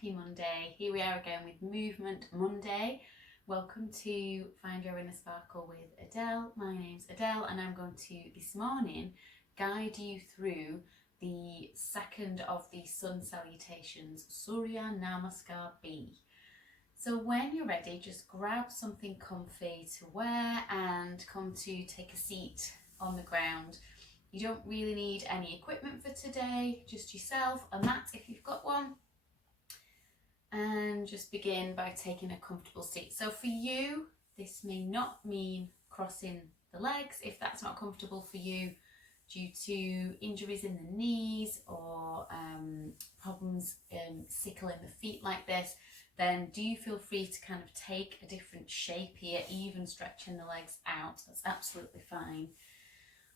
happy Monday. Here we are again with Movement Monday. Welcome to Find Your Inner Sparkle with Adele. My name's Adele and I'm going to this morning guide you through the second of the sun salutations, Surya, Namaskar, B. So when you're ready, just grab something comfy to wear and come to take a seat on the ground. You don't really need any equipment for today, just yourself, a mat if you've got one. And just begin by taking a comfortable seat. So for you, this may not mean crossing the legs if that's not comfortable for you due to injuries in the knees or problems sickling the feet like this. Then do feel free to kind of take a different shape here, even stretching the legs out. That's absolutely fine.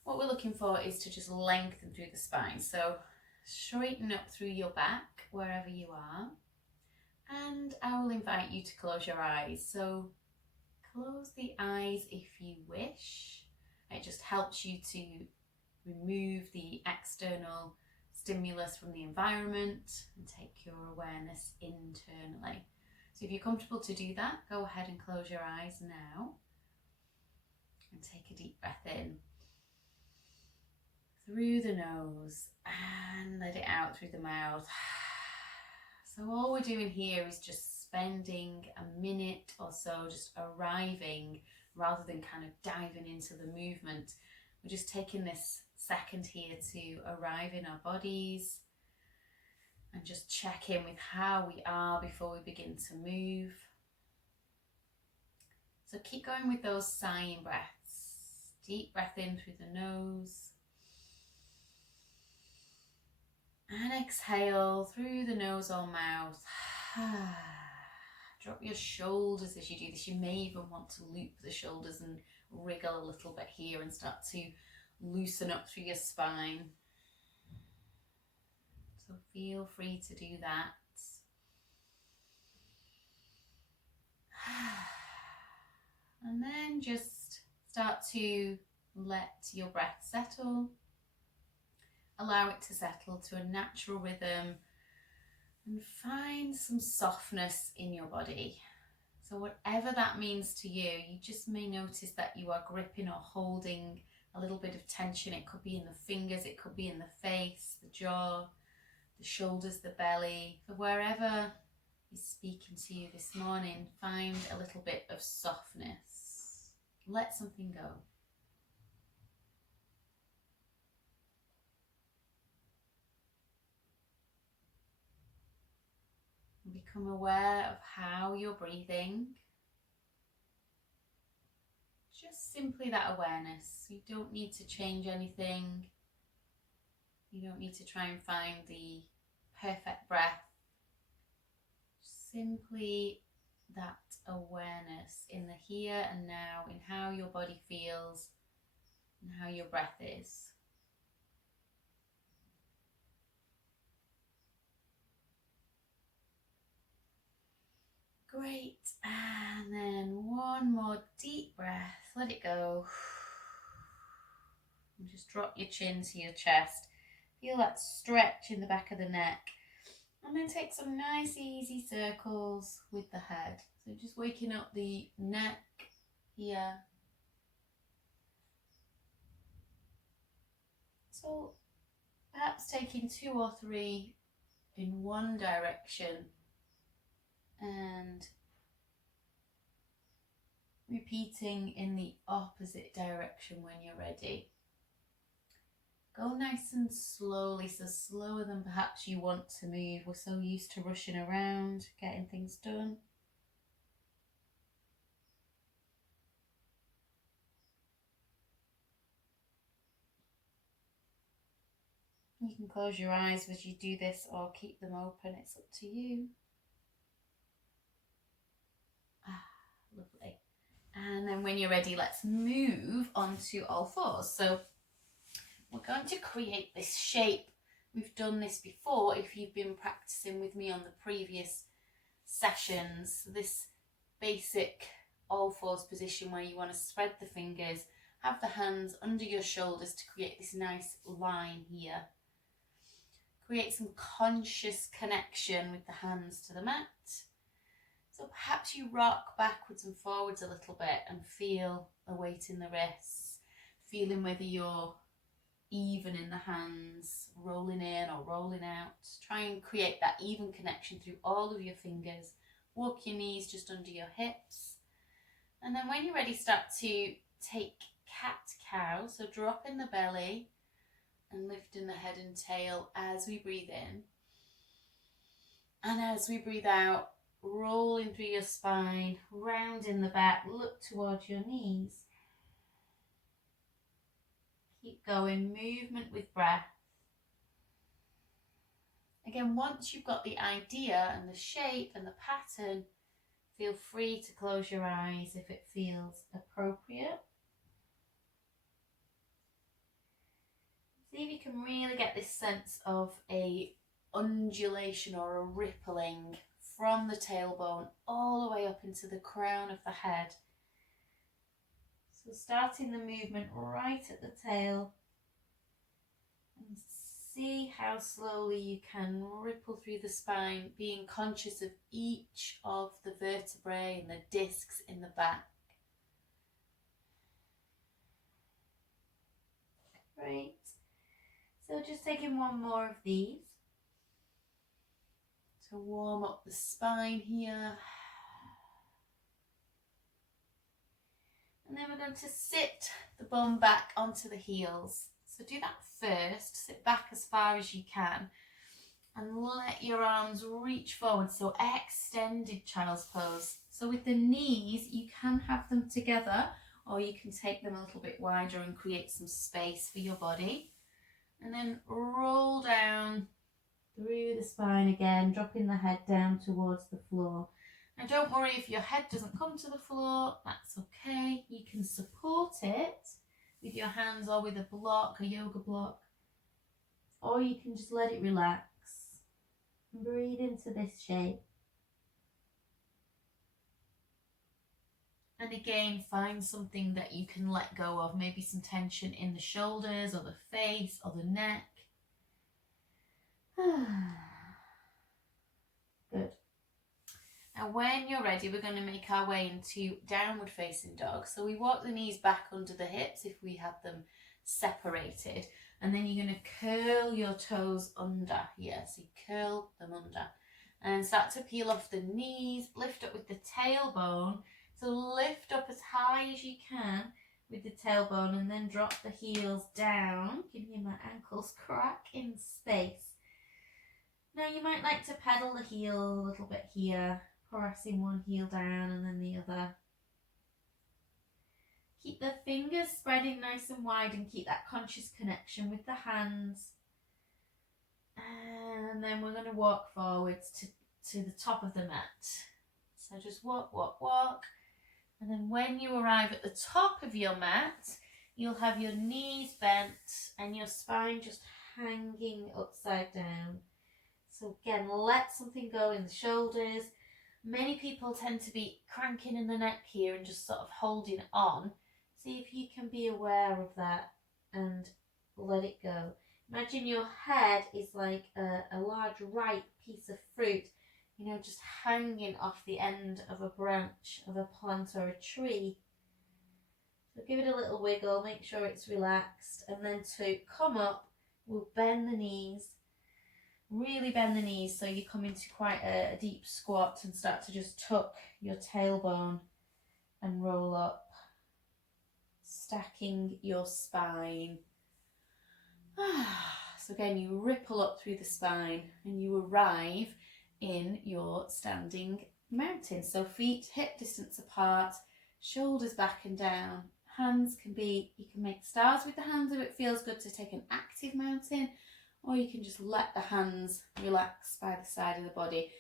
What we're looking for is to just lengthen through the spine. So straighten up through your back wherever you are. And I will invite you to close your eyes. So close the eyes if you wish. It just helps you to remove the external stimulus from the environment and take your awareness internally. So if you're comfortable to do that, go ahead and close your eyes now and take a deep breath in through the nose and let it out through the mouth. So all we're doing here is just spending a minute or so just arriving rather than kind of diving into the movement. We're just taking this second here to arrive in our bodies and just check in with how we are before we begin to move. So keep going with those sighing breaths. Deep breath in through the nose. And exhale through the nose or mouth. Drop your shoulders as you do this. You may even want to loop the shoulders and wriggle a little bit here and start to loosen up through your spine. So feel free to do that. And then just start to let your breath settle. Allow it to settle to a natural rhythm and find some softness in your body. So whatever that means to you, you just may notice that you are gripping or holding a little bit of tension. It could be in the fingers, it could be in the face, the jaw, the shoulders, the belly. So wherever is speaking to you this morning, find a little bit of softness. Let something go. Become aware of how you're breathing. Just simply that awareness. You don't need to change anything. You don't need to try and find the perfect breath. Simply that awareness in the here and now, in how your body feels and how your breath is. Great, and then one more deep breath, let it go. And just drop your chin to your chest. Feel that stretch in the back of the neck. And then take some nice easy circles with the head. So just waking up the neck here. So perhaps taking 2 or 3 in one direction. And repeating in the opposite direction when you're ready. Go nice and slowly, so slower than perhaps you want to move. We're so used to rushing around, getting things done. You can close your eyes as you do this or keep them open, it's up to you. Lovely. And then when you're ready, let's move on to all fours. So we're going to create this shape. We've done this before if you've been practicing with me on the previous sessions. This basic all fours position where you want to spread the fingers, have the hands under your shoulders to create this nice line here. Create some conscious connection with the hands to the mat. So perhaps you rock backwards and forwards a little bit and feel the weight in the wrists, feeling whether you're even in the hands, rolling in or rolling out. Try and create that even connection through all of your fingers. Walk your knees just under your hips. And then when you're ready, start to take cat-cow. So dropping the belly and lifting the head and tail as we breathe in. And as we breathe out, rolling through your spine, rounding the back, look towards your knees. Keep going, movement with breath. Again, once you've got the idea and the shape and the pattern, feel free to close your eyes if it feels appropriate. See if you can really get this sense of a undulation or a rippling from the tailbone all the way up into the crown of the head. So starting the movement right at the tail, and see how slowly you can ripple through the spine, being conscious of each of the vertebrae and the discs in the back. Great. So just taking one more of these to warm up the spine here. And then we're going to sit the bum back onto the heels. So do that first, sit back as far as you can and let your arms reach forward, so extended child's pose. So with the knees, you can have them together or you can take them a little bit wider and create some space for your body. And then roll down through the spine again, dropping the head down towards the floor. Now don't worry if your head doesn't come to the floor, that's okay. You can support it with your hands or with a block, a yoga block, or you can just let it relax. Breathe into this shape. And again, find something that you can let go of, maybe some tension in the shoulders or the face or the neck. Good. Now when you're ready, we're going to make our way into downward facing dog. So we walk the knees back under the hips if we have them separated. And then you're going to curl your toes under here. So you curl them under. And start to peel off the knees, lift up with the tailbone. So lift up as high as you can with the tailbone and then drop the heels down. Can you hear my ankles crack in space? Now you might like to pedal the heel a little bit here, pressing one heel down and then the other. Keep the fingers spreading nice and wide and keep that conscious connection with the hands. And then we're going to walk forwards to the top of the mat. So just walk, walk, walk. And then when you arrive at the top of your mat, you'll have your knees bent and your spine just hanging upside down. So again, let something go in the shoulders. Many people tend to be cranking in the neck here and just sort of holding on. See if you can be aware of that and let it go. Imagine your head is like a large ripe piece of fruit, you know, just hanging off the end of a branch of a plant or a tree. So give it a little wiggle, make sure it's relaxed, and then to come up, we'll bend the knees. Really bend the knees so you come into quite a deep squat and start to just tuck your tailbone and roll up, stacking your spine. So again, you ripple up through the spine and you arrive in your standing mountain. So feet hip distance apart, shoulders back and down. Hands you can make stars with the hands if it feels good to take an active mountain, or you can just let the hands relax by the side of the body.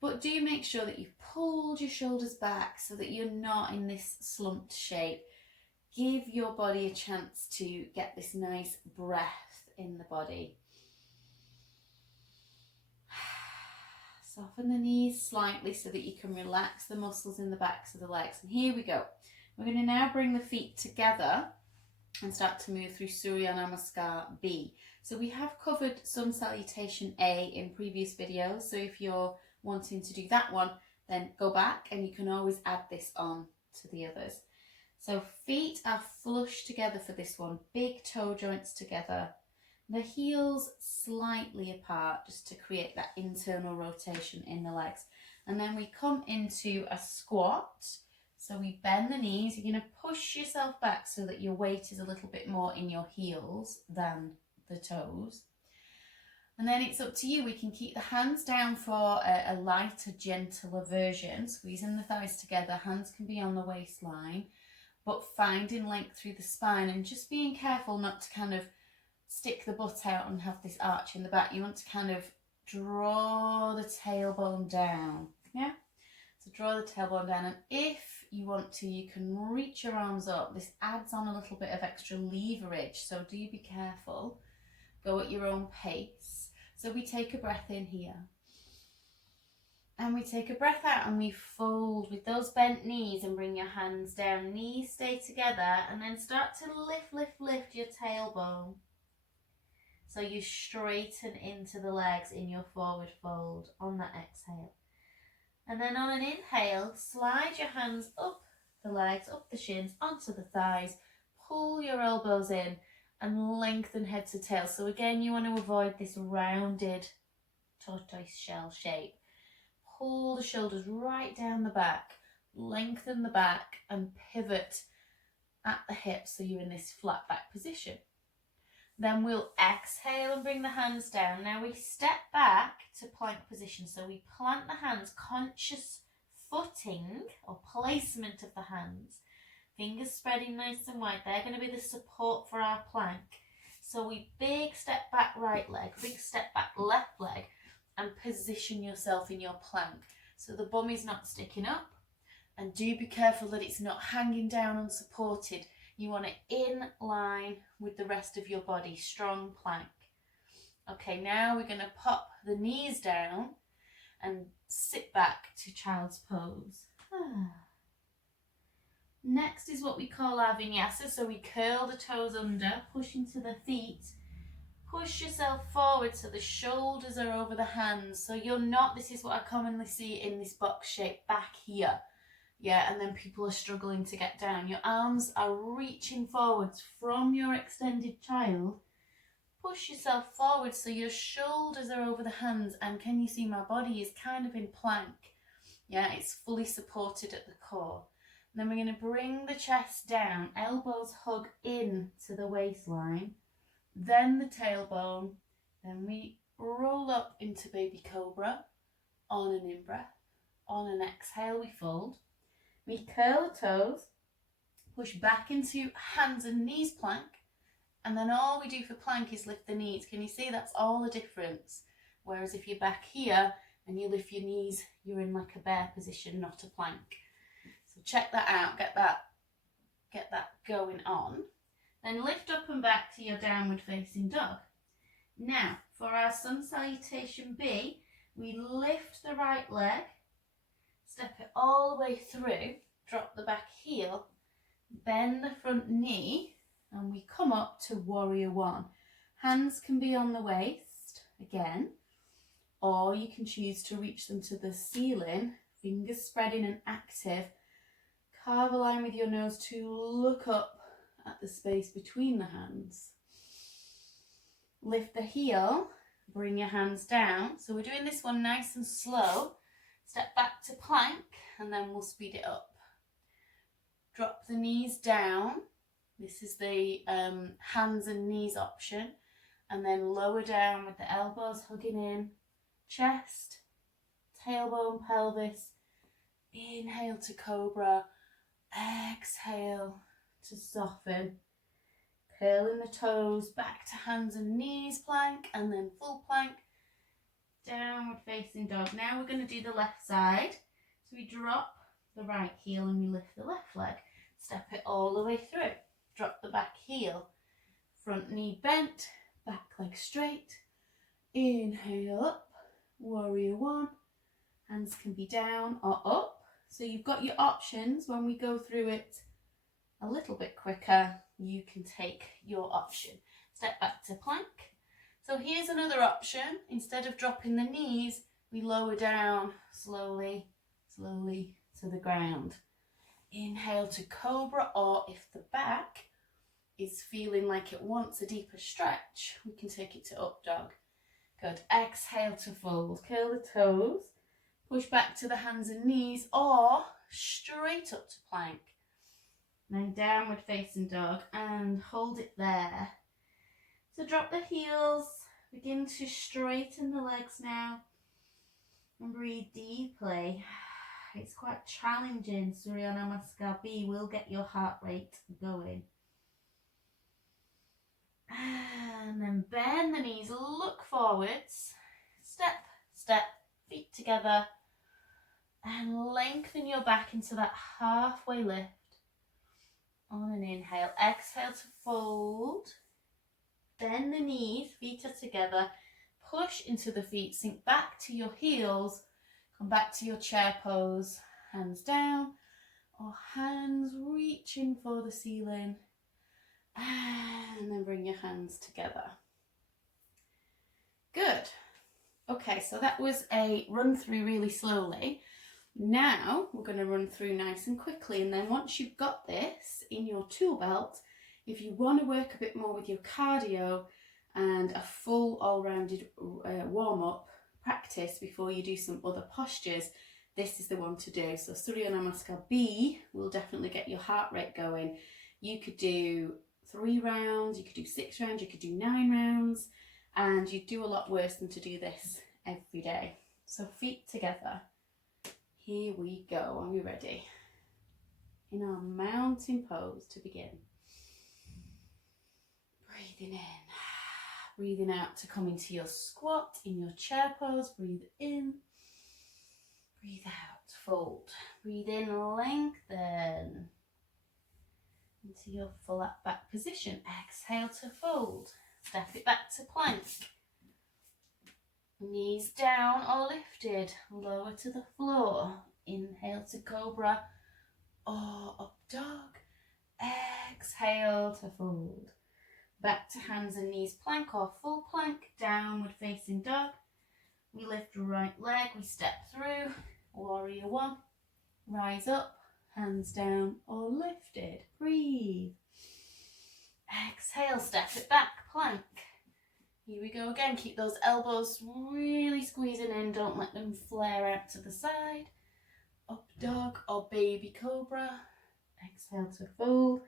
But do make sure that you've pulled your shoulders back so that you're not in this slumped shape. Give your body a chance to get this nice breath in the body. Soften the knees slightly so that you can relax the muscles in the backs of the legs. And here we go. We're going to now bring the feet together and start to move through Surya, Namaskar, B. So we have covered sun salutation A in previous videos. So if you're wanting to do that one, then go back and you can always add this on to the others. So feet are flush together for this one, big toe joints together. The heels slightly apart just to create that internal rotation in the legs. And then we come into a squat. So we bend the knees. You're going to push yourself back so that your weight is a little bit more in your heels than the toes. And then it's up to you. We can keep the hands down for a lighter, gentler version. Squeezing the thighs together. Hands can be on the waistline, but finding length through the spine and just being careful not to kind of stick the butt out and have this arch in the back. You want to kind of draw the tailbone down. Yeah? So draw the tailbone down, and if you want to, you can reach your arms up. This adds on a little bit of extra leverage, so do be careful. Go at your own pace. So we take a breath in here. And we take a breath out and we fold with those bent knees and bring your hands down. Knees stay together, and then start to lift your tailbone. So you straighten into the legs in your forward fold on that exhale. And then on an inhale, slide your hands up the legs, up the shins, onto the thighs. Pull your elbows in and lengthen head to tail. So again, you want to avoid this rounded tortoise shell shape. Pull the shoulders right down the back, lengthen the back and pivot at the hips so you're in this flat back position. Then we'll exhale and bring the hands down. Now we step back to plank position. So we plant the hands, conscious footing or placement of the hands. Fingers spreading nice and wide. They're going to be the support for our plank. So we big step back right leg, big step back left leg, and position yourself in your plank. So the bum is not sticking up. And do be careful that it's not hanging down unsupported. You want it in line with the rest of your body, strong plank. Okay, now we're going to pop the knees down and sit back to child's pose. Next is what we call our vinyasa. So we curl the toes under, push into the feet, push yourself forward so the shoulders are over the hands. So you're not, this is what I commonly see in this box shape back here. Yeah, and then people are struggling to get down. Your arms are reaching forwards from your extended child. Push yourself forward so your shoulders are over the hands. And can you see my body is kind of in plank? Yeah, it's fully supported at the core. And then we're going to bring the chest down. Elbows hug in to the waistline. Then the tailbone. Then we roll up into baby cobra. On an in-breath. On an exhale, we fold. We curl the toes, push back into hands and knees plank, and then all we do for plank is lift the knees. Can you see that's all the difference? Whereas if you're back here and you lift your knees, you're in like a bear position, not a plank. So check that out, get that going on. Then lift up and back to your downward facing dog. Now, for our sun salutation B, we lift the right leg, step it all the way through, drop the back heel, bend the front knee, and we come up to warrior one. Hands can be on the waist again, or you can choose to reach them to the ceiling, fingers spreading and active. Carve a line with your nose to look up at the space between the hands. Lift the heel, bring your hands down. So we're doing this one nice and slow. Step back to plank, and then we'll speed it up. Drop the knees down. This is the hands and knees option. And then lower down with the elbows hugging in. Chest, tailbone, pelvis. Inhale to cobra. Exhale to soften. Curling the toes back to hands and knees plank, and then full plank. Downward facing dog. Now we're going to do the left side. So we drop the right heel and we lift the left leg. Step it all the way through. Drop the back heel. Front knee bent. Back leg straight. Inhale up. Warrior one. Hands can be down or up. So you've got your options. When we go through it a little bit quicker, you can take your option. Step back to plank. So here's another option. Instead of dropping the knees, we lower down slowly, slowly to the ground. Inhale to cobra, or if the back is feeling like it wants a deeper stretch, we can take it to up dog. Good. Exhale to fold. Curl the toes. Push back to the hands and knees, or straight up to plank. Then downward facing dog and hold it there. So drop the heels. Begin to straighten the legs now. And breathe deeply. It's quite challenging. Surya namaskar B will get your heart rate going. And then bend the knees, look forwards. Step, step, feet together. And lengthen your back into that halfway lift. On an inhale, exhale to fold. Bend the knees, feet are together. Push into the feet, sink back to your heels. Come back to your chair pose. Hands down or hands reaching for the ceiling. And then bring your hands together. Good. Okay, so that was a run through really slowly. Now we're going to run through nice and quickly, and then once you've got this in your tool belt, if you want to work a bit more with your cardio and a full all-rounded warm-up practice before you do some other postures, this is the one to do. So Surya Namaskar B will definitely get your heart rate going. You could do 3 rounds, you could do 6 rounds, you could do 9 rounds, and you'd do a lot worse than to do this every day. So feet together. Here we go. Are we ready? In our mountain pose to begin. Breathing in. Breathing out to come into your squat, in your chair pose. Breathe in. Breathe out. Fold. Breathe in. Lengthen. Into your flat back position. Exhale to fold. Step it back to plank. Knees down or lifted, lower to the floor. Inhale to cobra or up dog. Exhale to fold. Back to hands and knees plank or full plank. Downward facing dog. We lift right leg, we step through. Warrior 1. Rise up, hands down or lifted. Breathe. Exhale, step it back, plank. Here we go again. Keep those elbows really squeezing in. Don't let them flare out to the side. Up dog or baby cobra. Exhale to fold.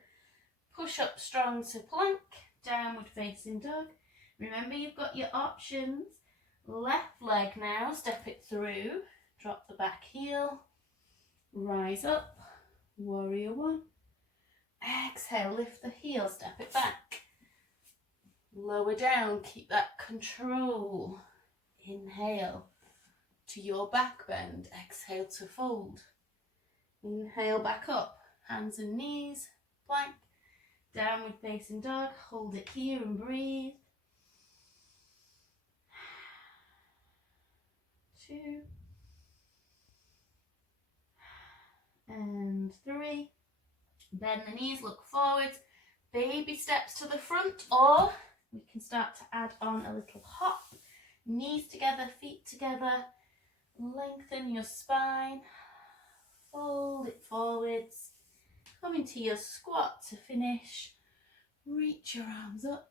Push up strong to plank. Downward facing dog. Remember, you've got your options. Left leg now. Step it through. Drop the back heel. Rise up. Warrior 1. Exhale. Lift the heel. Step it back. Lower down, keep that control. Inhale to your back bend. Exhale to fold. Inhale back up. Hands and knees, plank. Downward facing dog. Hold it here and breathe. 2. And 3. Bend the knees, look forward. Baby steps to the front, or we can start to add on a little hop. Knees together, feet together. Lengthen your spine. Fold it forwards. Come into your squat to finish. Reach your arms up.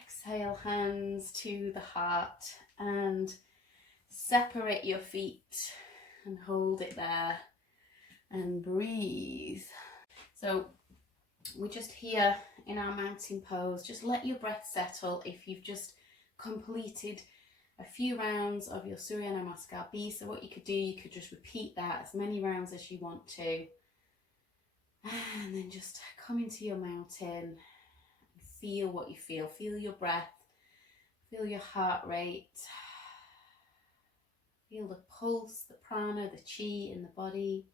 Exhale, hands to the heart. And separate your feet and hold it there. And breathe. So we're just here in our mountain pose. Just let your breath settle. If you've just completed a few rounds of your Surya Namaskar B, so what you could do, you could just repeat that as many rounds as you want to. And then just come into your mountain and feel what you feel. Feel your breath. Feel your heart rate. Feel the pulse, the prana, the chi in the body.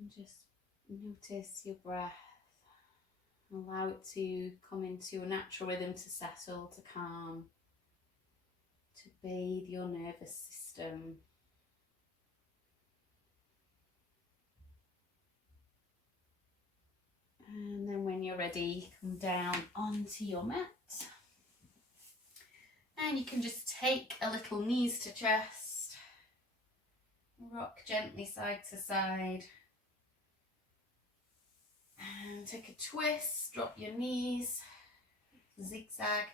And just notice your breath. Allow it to come into a natural rhythm, to settle, to calm, to bathe your nervous system. And then when you're ready, come down onto your mat. And you can just take a little knees to chest, rock gently side to side, and take a twist, drop your knees, zigzag,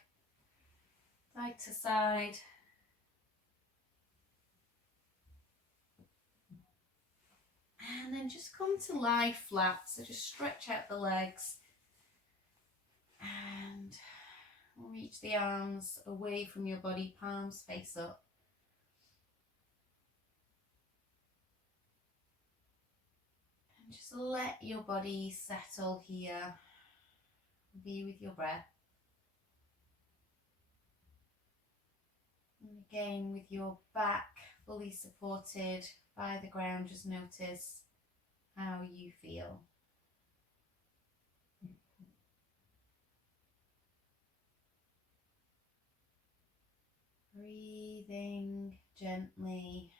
side to side. And then just come to lie flat, so just stretch out the legs and reach the arms away from your body, palms face up. And just let your body settle here, be with your breath. And again, with your back fully supported by the ground, just notice how you feel. Breathing gently.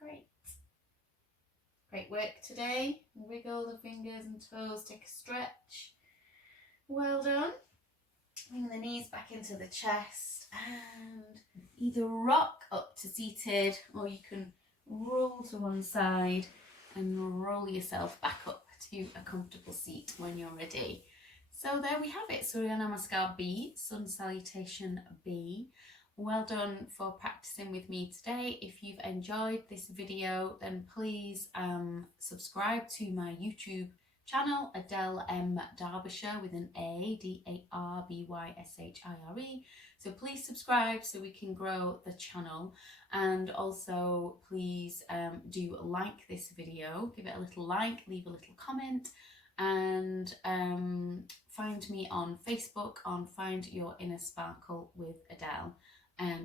Great. Great work today. Wiggle the fingers and toes, take a stretch. Well done. Bring the knees back into the chest and either rock up to seated, or you can roll to one side and roll yourself back up to a comfortable seat when you're ready. So there we have it, Surya Namaskar B, Sun Salutation B. Well done for practicing with me today. If you've enjoyed this video, then please subscribe to my YouTube channel, Adele M Derbyshire with an A, Darbysshire. So please subscribe so we can grow the channel, and also please do like this video, give it a little like, leave a little comment, and find me on Facebook on Find Your Inner Sparkle with Adele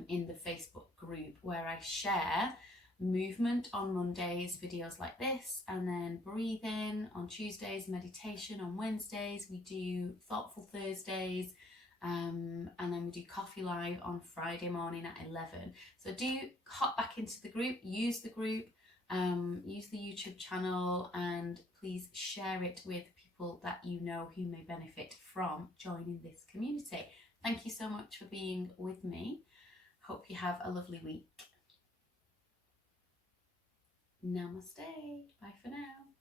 in the Facebook group, where I share movement on Mondays, videos like this, and then breathing on Tuesdays, meditation on Wednesdays, we do thoughtful Thursdays, and then we do coffee live on Friday morning at 11. So do hop back into the group, use the group, use the YouTube channel, and please share it with people that you know who may benefit from joining this community. Thank you so much for being with me. Hope you have a lovely week. Namaste. Bye for now.